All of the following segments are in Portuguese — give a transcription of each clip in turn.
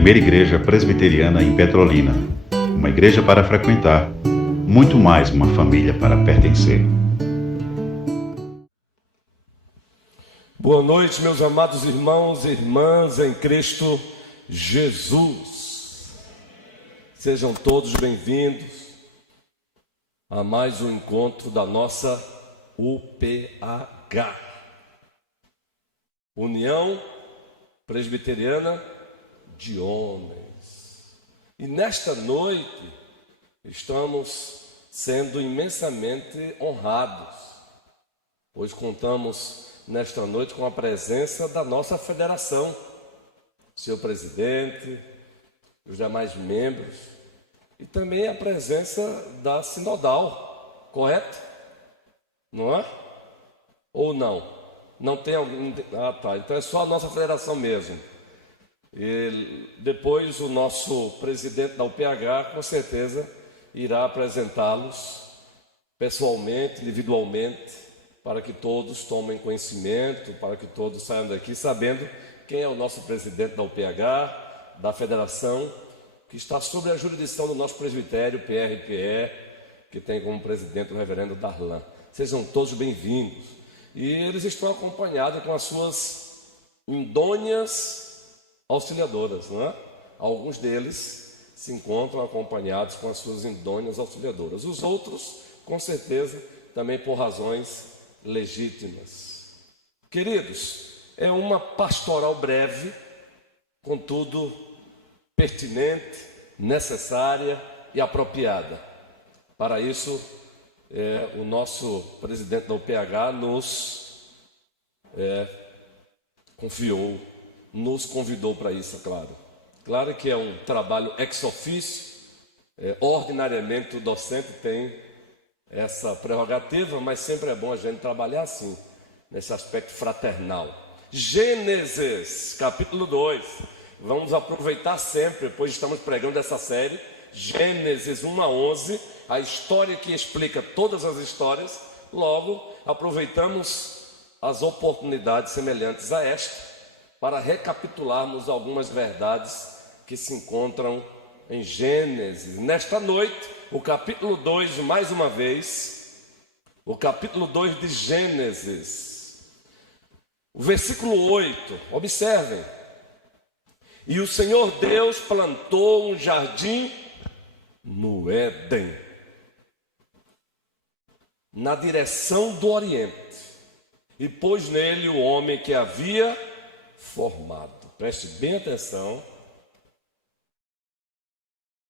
primeira igreja presbiteriana em Petrolina. Uma igreja para frequentar, muito mais uma família para pertencer. Boa noite, meus amados irmãos e irmãs em Cristo Jesus. Sejam todos bem-vindos a mais um encontro da nossa UPH, União Presbiteriana de Homens. E nesta noite estamos sendo imensamente honrados, pois contamos nesta noite com a presença da nossa federação, seu presidente, os demais membros, e também a presença da sinodal, correto? Não é? Ou não? Não tem alguém? Ah, tá. Então é só a nossa federação mesmo. E depois o nosso presidente da UPH, com certeza, irá apresentá-los pessoalmente, individualmente, para que todos tomem conhecimento, para que todos saiam daqui sabendo quem é o nosso presidente da UPH, da federação, que está sob a jurisdição do nosso presbitério, PRPE, que tem como presidente o reverendo Darlan. Sejam todos bem-vindos. E eles estão acompanhados com as suas indôneas auxiliadoras, não é? Alguns deles se encontram acompanhados com as suas indôneas auxiliadoras. Os outros, com certeza, também por razões legítimas. Queridos, é uma pastoral breve, contudo pertinente, necessária e apropriada. Para isso, o nosso presidente da UPH nos nos convidou para isso, é claro. Claro que é um trabalho ex officio, ordinariamente o docente tem essa prerrogativa, mas sempre é bom a gente trabalhar assim, nesse aspecto fraternal. Gênesis, capítulo 2. Vamos aproveitar sempre, pois estamos pregando essa série, Gênesis 1 a 11, a história que explica todas as histórias. Logo, aproveitamos as oportunidades semelhantes a esta, para recapitularmos algumas verdades que se encontram em Gênesis. Nesta noite, o capítulo 2, mais uma vez, o capítulo 2 de Gênesis, o versículo 8, observem. E o Senhor Deus plantou um jardim no Éden, na direção do Oriente, e pôs nele o homem que havia formado. Preste bem atenção.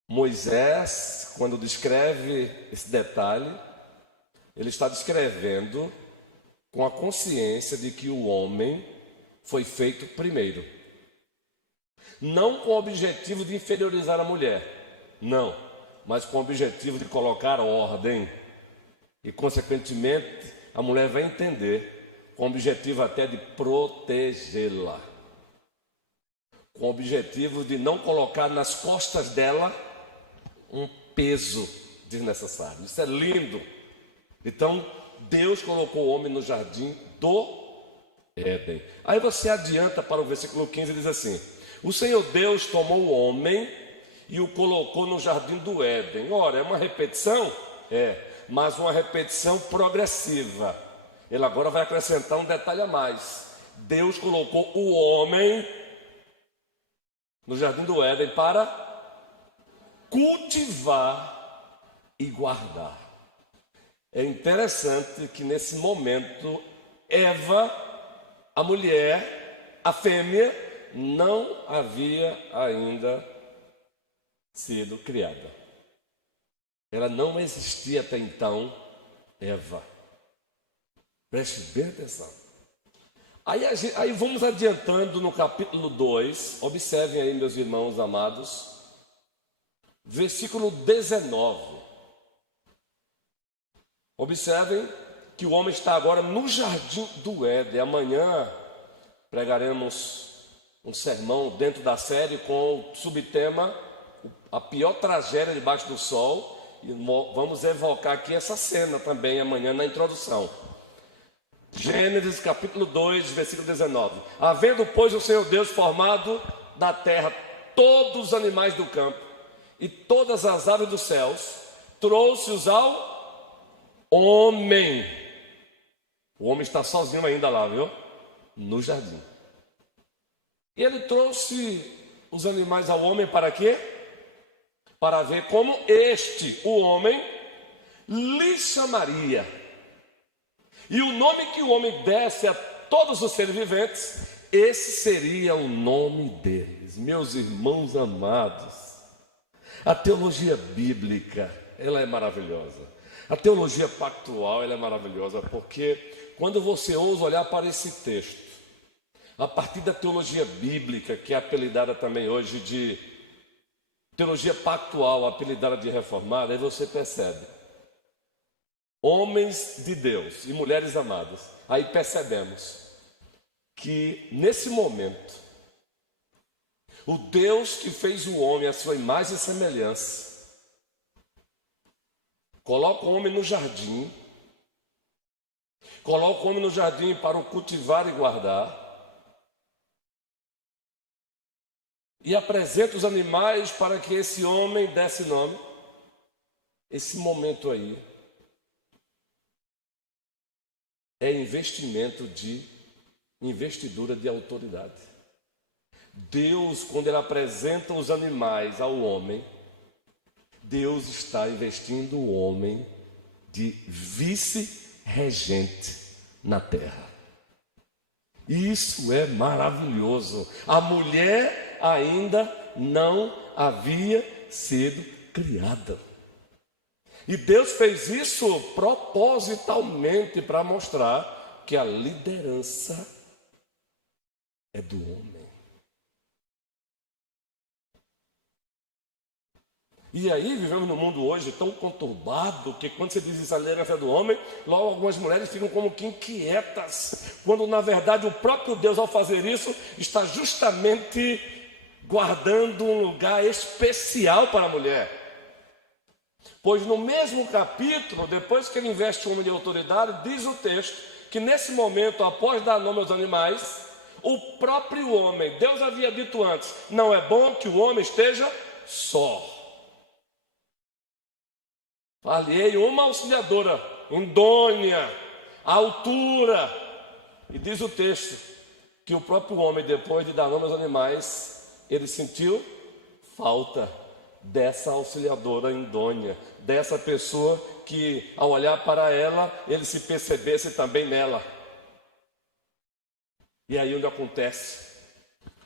Moisés, quando descreve esse detalhe, ele está descrevendo com a consciência de que o homem foi feito primeiro. Não com o objetivo de inferiorizar a mulher, não, mas com o objetivo de colocar ordem. E, consequentemente, a mulher vai entender, com o objetivo até de protegê-la, com o objetivo de não colocar nas costas dela um peso desnecessário. Isso é lindo. Então, Deus colocou o homem no jardim do Éden. Aí você adianta para o versículo 15 e diz assim: o Senhor Deus tomou o homem e o colocou no jardim do Éden. Ora, é uma repetição? Mas uma repetição progressiva. Ele agora vai acrescentar um detalhe a mais. Deus colocou o homem no jardim do Éden para cultivar e guardar. É interessante que nesse momento Eva, a mulher, a fêmea, não havia ainda sido criada. Ela não existia até então, Eva. Preste bem atenção. Aí vamos adiantando no capítulo 2. Observem aí, meus irmãos amados, versículo 19. Observem que o homem está agora no jardim do Éden. Amanhã pregaremos um sermão dentro da série com o subtema a pior tragédia debaixo do sol. E vamos evocar aqui essa cena também amanhã na introdução. Gênesis capítulo 2, versículo 19. Havendo, pois, o Senhor Deus formado da terra todos os animais do campo e todas as aves dos céus, trouxe-os ao homem. O homem está sozinho ainda lá, viu? No jardim. E ele trouxe os animais ao homem para quê? Para ver como este, o homem, lhe chamaria. E o nome que o homem desse a todos os seres viventes, esse seria o nome deles. Meus irmãos amados, a teologia bíblica, ela é maravilhosa. A teologia pactual, ela é maravilhosa, porque quando você ousa olhar para esse texto, a partir da teologia bíblica, que é apelidada também hoje de teologia pactual, apelidada de reformada, aí você percebe. Homens de Deus e mulheres amadas, aí percebemos que nesse momento, o Deus que fez o homem à sua imagem e semelhança, coloca o homem no jardim, coloca o homem no jardim para o cultivar e guardar, e apresenta os animais para que esse homem desse nome. Esse momento aí é investidura de autoridade. Deus, quando ele apresenta os animais ao homem, Deus está investindo o homem de vice-regente na terra. Isso é maravilhoso. A mulher ainda não havia sido criada. E Deus fez isso propositalmente para mostrar que a liderança é do homem. E aí vivemos num mundo hoje tão conturbado que quando você diz isso, a liderança é do homem, logo algumas mulheres ficam como que inquietas, quando na verdade o próprio Deus, ao fazer isso, está justamente guardando um lugar especial para a mulher. Pois no mesmo capítulo, depois que ele investe o homem de autoridade, diz o texto que nesse momento, após dar nome aos animais, o próprio homem, Deus havia dito antes, não é bom que o homem esteja só. Falei uma auxiliadora, idônea, à altura. E diz o texto que o próprio homem, depois de dar nome aos animais, ele sentiu falta dessa auxiliadora idônea, dessa pessoa que, ao olhar para ela, ele se percebesse também nela. E aí onde acontece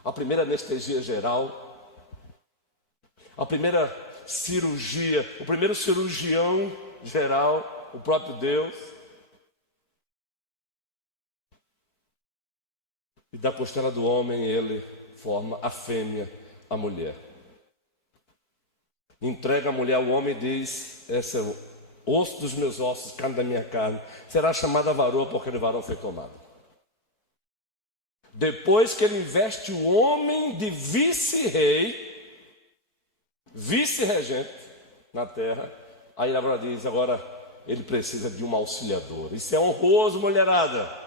a primeira anestesia geral, a primeira cirurgia, o primeiro cirurgião geral, o próprio Deus. E da costela do homem ele forma a fêmea, a mulher. Entrega a mulher ao homem e diz: esse é o osso dos meus ossos, carne da minha carne, será chamada varoa porque de varão foi tomado. Depois que ele investe o homem de vice-rei, vice-regente na terra, aí agora diz, agora ele precisa de uma auxiliadora. Isso é honroso, mulherada.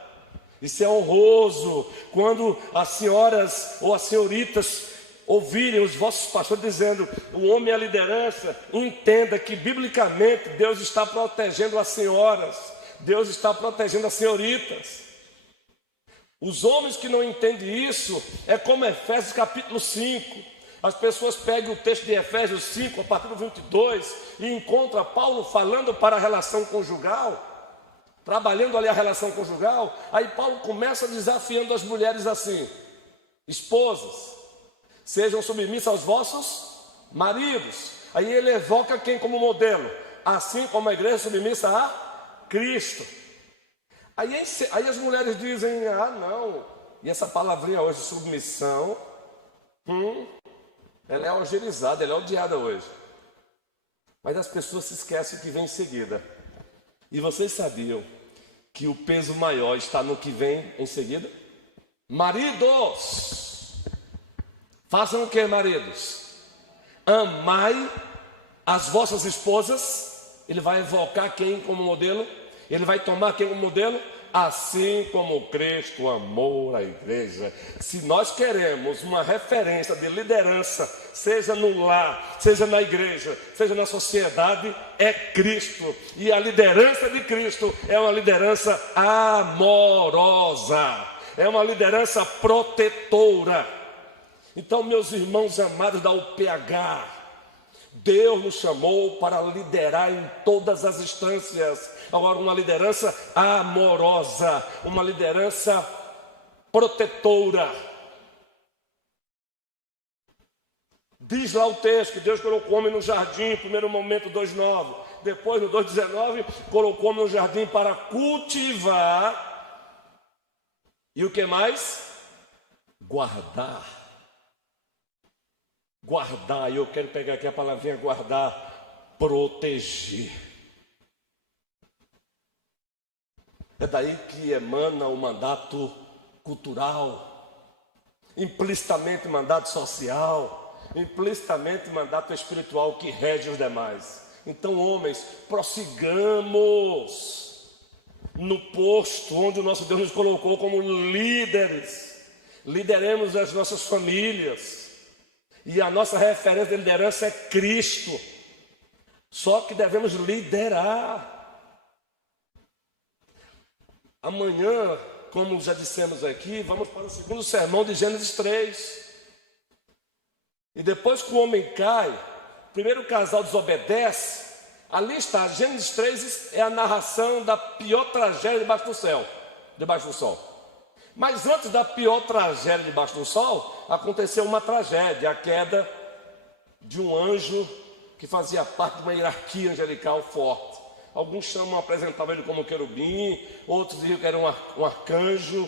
Isso é honroso quando as senhoras ou as senhoritas ouvirem os vossos pastores dizendo: o homem é a liderança. Entenda que biblicamente Deus está protegendo as senhoras, Deus está protegendo as senhoritas. Os homens que não entendem isso é como Efésios capítulo 5. As pessoas pegam o texto de Efésios 5, a partir do 22, e encontram Paulo falando para a relação conjugal, trabalhando ali a relação conjugal. Aí Paulo começa desafiando as mulheres assim: esposas, sejam submissas aos vossos maridos. Aí ele evoca quem como modelo? Assim como a igreja é submissa a Cristo. Aí as mulheres dizem: ah não, e essa palavrinha hoje, submissão, ela é algerizada, ela é odiada hoje. Mas as pessoas se esquecem o que vem em seguida. E vocês sabiam que o peso maior está no que vem em seguida? Maridos, façam o que, maridos? Amai as vossas esposas. Ele vai evocar quem como modelo? Ele vai tomar quem como modelo? assim como Cristo amou a igreja. Se nós queremos uma referência de liderança, seja no lar, seja na igreja, seja na sociedade, é Cristo. E a liderança de Cristo é uma liderança amorosa, é uma liderança protetora. Então, meus irmãos amados da UPH, Deus nos chamou para liderar em todas as instâncias. Agora, uma liderança amorosa, uma liderança protetora. Diz lá o texto que Deus colocou o homem no jardim, primeiro momento 2:9. Depois, no 2:19, colocou o homem no jardim para cultivar. E o que mais? Guardar. Guardar, e eu quero pegar aqui a palavrinha guardar, proteger. É daí que emana o mandato cultural, implicitamente mandato social, implicitamente mandato espiritual que rege os demais. Então, homens, prossigamos no posto onde o nosso Deus nos colocou como líderes. Lideremos as nossas famílias. E a nossa referência de liderança é Cristo. Só que devemos liderar. Amanhã, como já dissemos aqui, vamos para o segundo sermão de Gênesis 3. E depois que o homem cai, primeiro o casal desobedece. Ali está, Gênesis 3 é a narração da pior tragédia debaixo do céu, debaixo do sol. Mas antes da pior tragédia debaixo do sol, aconteceu uma tragédia, a queda de um anjo que fazia parte de uma hierarquia angelical forte. Alguns apresentavam ele como querubim, outros diziam que era um arcanjo.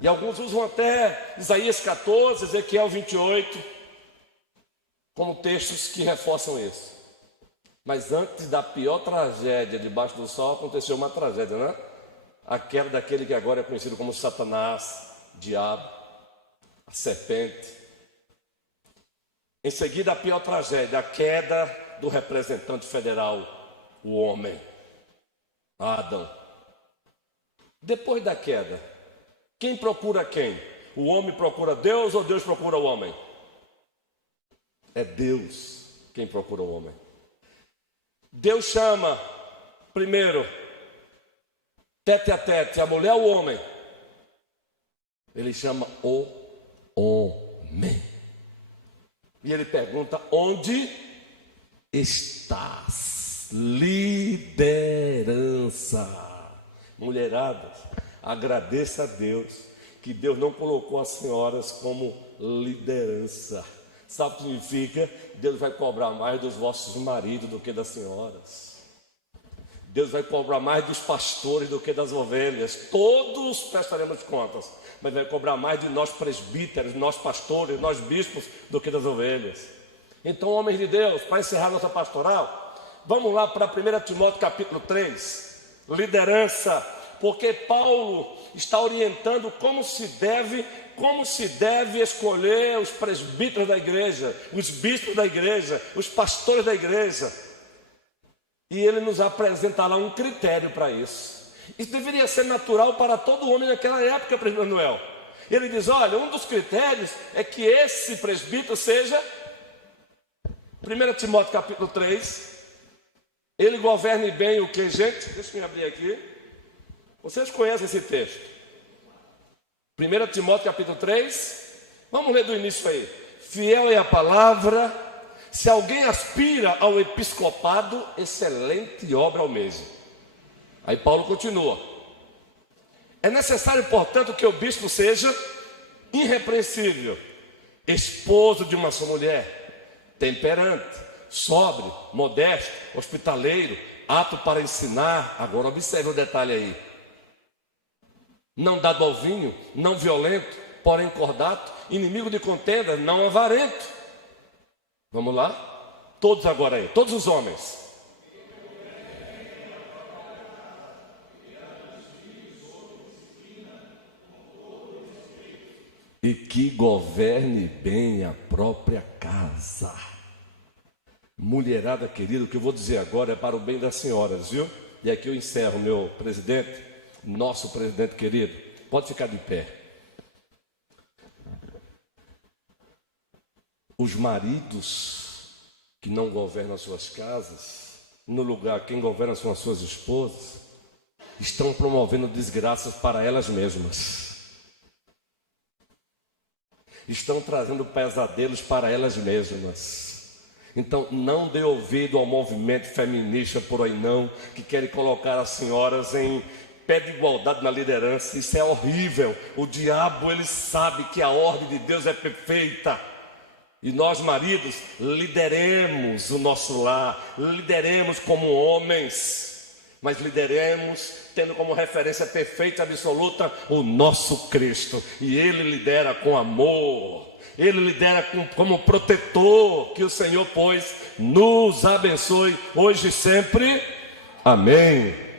E alguns usam até Isaías 14, Ezequiel 28, como textos que reforçam isso. Mas antes da pior tragédia debaixo do sol, aconteceu uma tragédia, né? A queda daquele que agora é conhecido como Satanás, diabo, a serpente. Em seguida, a pior tragédia, a queda do representante federal, o homem, Adão. Depois da queda, quem procura quem? O homem procura Deus ou Deus procura o homem? É Deus quem procura o homem. Deus chama, primeiro, tete a tete, a mulher ou o homem? Ele chama o homem. E ele pergunta: onde estás? Liderança. Mulheradas, agradeça a Deus que Deus não colocou as senhoras como liderança. Sabe o que significa? Deus vai cobrar mais dos vossos maridos do que das senhoras. Deus vai cobrar mais dos pastores do que das ovelhas. Todos prestaremos contas, mas vai cobrar mais de nós presbíteros, nós pastores, nós bispos, do que das ovelhas. Então, homens de Deus, para encerrar nossa pastoral, vamos lá para 1 Timóteo capítulo 3. Liderança, porque Paulo está orientando como se deve escolher os presbíteros da igreja, os bispos da igreja, os pastores da igreja. E ele nos apresenta lá um critério para isso. Isso deveria ser natural para todo homem naquela época, presbítero Manuel. Ele diz: olha, um dos critérios é que esse presbítero seja, 1 Timóteo capítulo 3, ele governe bem o que, gente? Deixa eu abrir aqui. Vocês conhecem esse texto? 1 Timóteo capítulo 3, vamos ler do início aí. Fiel é a palavra. Se alguém aspira ao episcopado, excelente obra almeja. Aí Paulo continua. É necessário, portanto, que o bispo seja irrepreensível, esposo de uma só mulher, temperante, sóbrio, modesto, hospitaleiro, apto para ensinar. Agora observe o detalhe aí. Não dado ao vinho, não violento, porém cordato, inimigo de contenda, não avarento. Vamos lá? Todos agora aí, todos os homens. E que governe bem a própria casa. Mulherada querida, o que eu vou dizer agora é para o bem das senhoras, viu? E aqui eu encerro, meu presidente. nosso presidente querido. Pode ficar de pé. Os maridos que não governam as suas casas, no lugar quem governa são as suas esposas, estão promovendo desgraças para elas mesmas. Estão trazendo pesadelos para elas mesmas. Então não dê ouvido ao movimento feminista por aí não, que querem colocar as senhoras em pé de igualdade na liderança. Isso é horrível. O diabo, ele sabe que a ordem de Deus é perfeita. E nós, maridos, lideremos o nosso lar, lideremos como homens, mas lideremos tendo como referência perfeita e absoluta o nosso Cristo. E Ele lidera com amor, Ele lidera como protetor. Que o Senhor, pois, nos abençoe hoje e sempre. Amém.